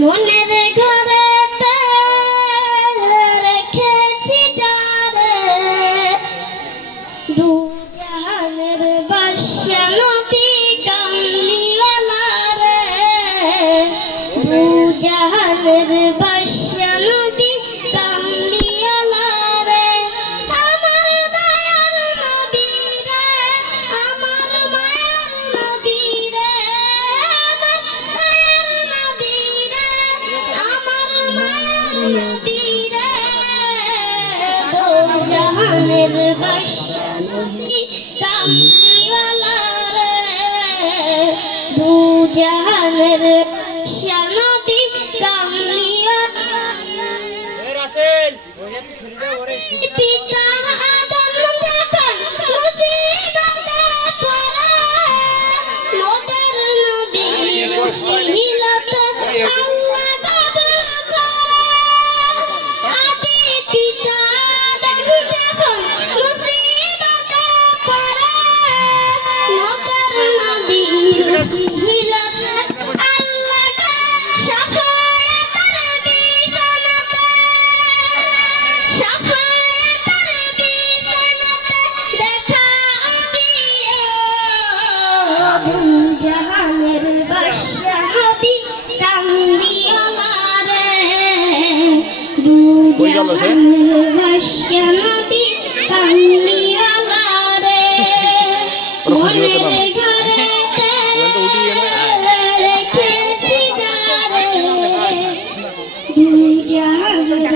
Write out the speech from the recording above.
মনের ঘরে রেখেছি যারে। দু জাহানের বাসা নবী কামলিওয়ালা রে। দু জাহানের বাসা নবী মায়ের বাসানতি কামলিওয়ালা রে দু জাহানের শানতি কামলিওয়ালা রাসেল ওরে ছুরিটা ওরে ছুরিটা Voy a los, ¿eh?